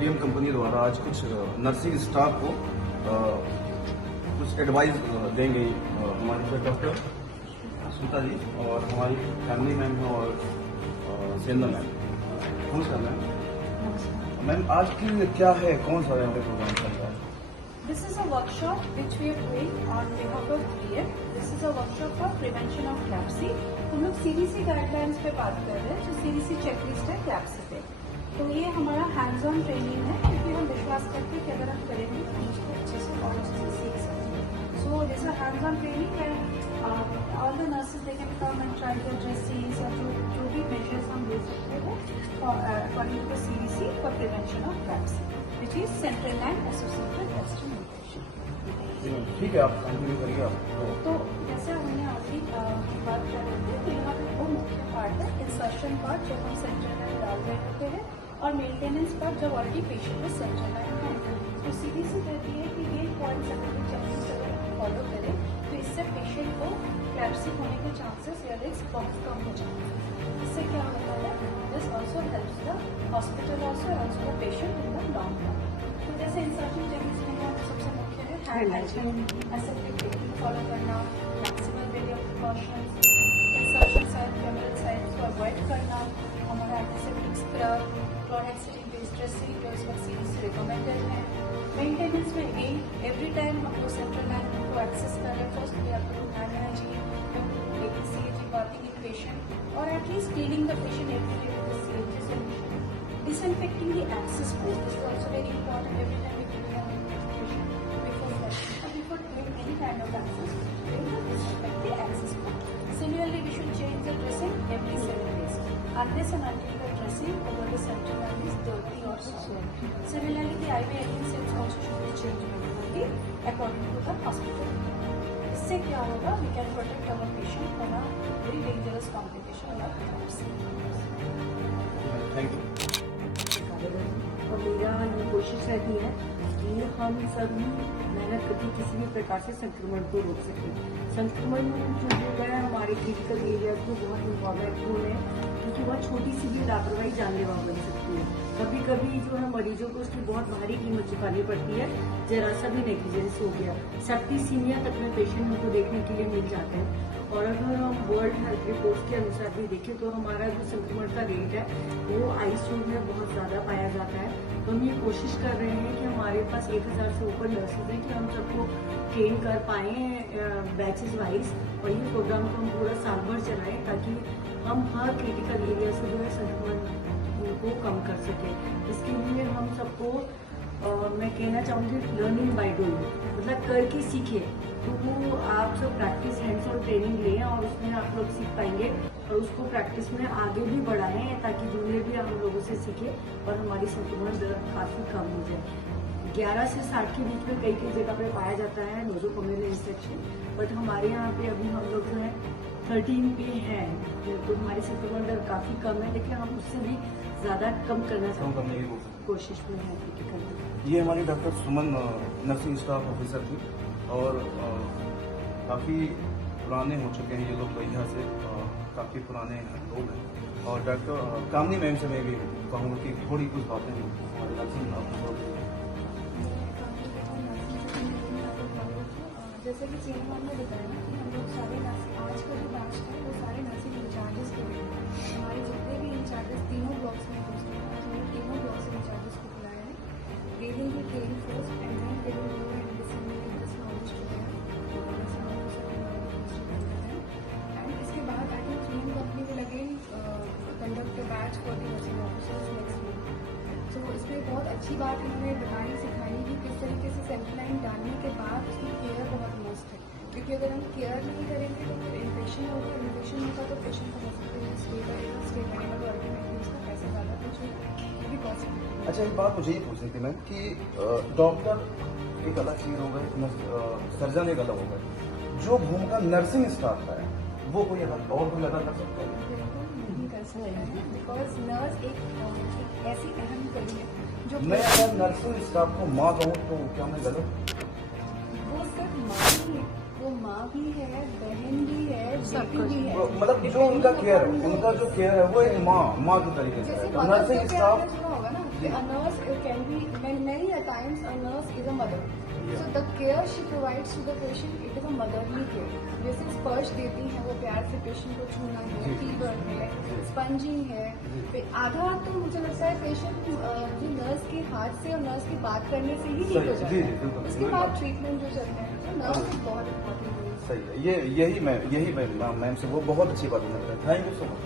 3M company द्वारा आज कुछ नर्सिंग स्टाफ को कुछ एडवाइस देंगे हमारे डॉक्टर सुनीता जी और हमारी फैमिली मैम और सेंधा मैम। नमस्कार मैम। मैम आज की क्या है, कौन सा यहाँ पे प्रोग्राम चल रहा है? This is a workshop which we are doing on behalf of 3M. This is a workshop for prevention of CLABSI. हम लोग CDC गाइडलाइंस पे बात कर रहे हैं जो CDC चेकलिस्ट है CLABSI पे। तो ये हमारा हैंड्स ऑन ट्रेनिंग है क्योंकि हम विश्वास करते हैं कि अगर हम करेंगे तो हम उसको अच्छे से और अच्छे से सीख सकते हैं। So this is hands on training है। All the nurses they can come and try their dressings या जो भी मेजर्स हम ले सकते हैं according to CDC for prevention of CLABSI which is central line associated breast infection. ठीक है, आप कंटिन्यू करिए आप। तो जैसे हमने अभी बात कर रहे थे तो यहाँ पे दो मुख्य पार्ट है, इंसर्शन पार्ट जब हम सेंट्रल लाइन डाल रहे होते हैं और मेंटेनेंस पार्ट जब ऑलरेडी पेशेंट में सेंट्रल लाइन है। तो CDC कहती है कि ये पॉइंट्स अगर हम चेकलिस्ट अगर हम फॉलो करें तो इससे पेशेंट को CLABSI होने के चांसेस या रिस्क बहुत कम हो जाते हैं। इससे क्या होता है, this also helps the hospital also also the patient in the long run. तो जैसे इंसर्शन चेकलिस्ट में सबसे मुख्य है hand hygiene, aseptic technique follow करना, मैक्सिमम वेरियम precautions, insertion site femoral site को अवॉइड करना, हमारा antiseptic scrub, chlorhexidine based dressing जो इस वक्त CDC रिकमेंडेड है। मेंटेनेंस में अगेन एवरी टाइम हम लोग सेंट्रल लाइन को एक्सेस कर रहे हैं, first we have to do hand hygiene, CAG bathing in patient or at least cleaning the patient every day with the CAG solution. Disinfecting the access post, this is also very important every time we clean the patient before flushing or before doing any kind of access, we have to disinfect the access post. Similarly, we should change the dressing every 7 days unless and until the dressing over the central line is dirty or soiled. Similarly, the IV adhesives also should be changed regularly according to the hospital. इससे क्या होगा, we can protect our patient from a very dangerous complication of CLABSI। Thank you. और मेरा ये कोशिश रहती है कि हम सभी मेहनत करके किसी भी प्रकार से संक्रमण को रोक सकें। संक्रमण जो है हमारे क्रिटिकल एरिया को बहुत इम्पोर्टेंट है क्योंकि वह छोटी सी भी लापरवाही जानलेवा बन सकती है। कभी कभी जो है मरीजों को उसकी बहुत भारी कीमत चुकानी पड़ती है, जरा सा भी नेग्लिजेंस हो गया, सेप्टिसीमिया तक में पेशेंट हमको देखने के लिए मिल जाते हैं। और अगर हम वर्ल्ड हेल्थ रिपोर्ट के अनुसार भी देखें तो हमारा जो संक्रमण का रेट है वो ICU में बहुत ज़्यादा पाया जाता है। तो हम ये कोशिश कर रहे हैं कि हमारे पास 1000 से ऊपर नर्सेज हैं कि हम सबको ट्रेन कर पाएँ बैचेज वाइज, और ये प्रोग्राम को हम पूरा साल भर चलाएँ ताकि हम हर क्रिटिकल एरिया से जो है संक्रमण को कम कर सकें। इसके लिए हम सबको मैं कहना चाहूँगी लर्निंग बाय डूइंग, मतलब करके सीखे। तो वो आप सब प्रैक्टिस हैंड्स ऑन ट्रेनिंग लें और उसमें आप लोग सीख पाएंगे और उसको प्रैक्टिस में आगे भी बढ़ाएं ताकि जूनियर भी हम लोगों से सीखे और हमारी संक्रमण दर काफ़ी कम हो जाए। 11 से 60 के बीच में कई जगह पे पाया जाता है नोजोकोमियल इन्फेक्शन, बट हमारे यहाँ पे अभी हम लोग जो है 13 पे हैं, तो हमारी संक्रमण दर काफ़ी कम है, लेकिन हम उससे भी ज़्यादा कम करना चाहते हैं, कोशिश में है कि करना। ये हमारी डॉक्टर सुमन नर्सिंग स्टाफ ऑफिसर थी और काफ़ी पुराने हो चुके हैं ये लोग, यहाँ से काफ़ी पुराने लोग हैं। और डॉक्टर कामनी मैम से मैं भी कहूँगा कि थोड़ी कुछ बातें हमारे नर्सिंग ऑफिसर। जैसे कि सीनियर मैम ने बताया ना कि हम लोग सारे आज का जो बैच है वो सारे नर्सिंग इंचार्जेस के लिए हमारे जितने भी इंचार्जेस तीनों ब्लॉक्स में पोस्ट हैं, आज हमने तीनों ब्लॉक्स से इंचार्जेस को बुलाया है। They will be train first and then they will go and disseminate this knowledge to them and इसके बाद I think 3M company will again conduct a batch for the nursing officers next week. तो इसमें बहुत अच्छी बात इन्होंने बताई सिखाई कि किस तरीके से सेंट्रल लाइन डालने के बाद उसकी केयर बहुत मस्ट है, क्योंकि अगर हम केयर नहीं करेंगे तो फिर इन्फेक्शन होगा तो पेशेंट को हो सकते हैं स्टेट आने वाले अल्टीमेटली उसका पैसा ज़्यादा कुछ होगा भी पॉसिबल। अच्छा, एक बात मुझे ये पूछनी थी मैम कि डॉक्टर एक अलग चीज़ हो गए, सर्जन एक अलग हो गए, जो भूमिका नर्सिंग स्टाफ का है वो कोई अलग और कोई अलग कर सकता है? बिकॉज नर्स एक ऐसी अहम कड़ी है जो मैं अगर नर्सिंग स्टाफ को माँ कहूँ तो क्या मैं गलत? वो सिर्फ माँ ही है, वो माँ भी है, बहन भी है, बेटी भी है। मतलब जो उनका केयर है, उनका जो केयर है वो एक माँ की तरीके से है। नर्सिंग स्टाफ होगा ना a nurse can be many a times a nurse is a mother. So the care she provides to the patient, it is a motherly care. जैसे स्पर्श देती है वो प्यार से पेशेंट को छूना है, फीवर है, स्पंजिंग है, आधा तो मुझे लगता है पेशेंट जो नर्स के हाथ से और नर्स की बात करने से ही ठीक हो जाता है। उसके बाद ट्रीटमेंट जो चलते हैं तो नर्स बहुत इम्पोर्टेंट है। सही है, यही मैम से वो बहुत अच्छी बात है। Thank you so much.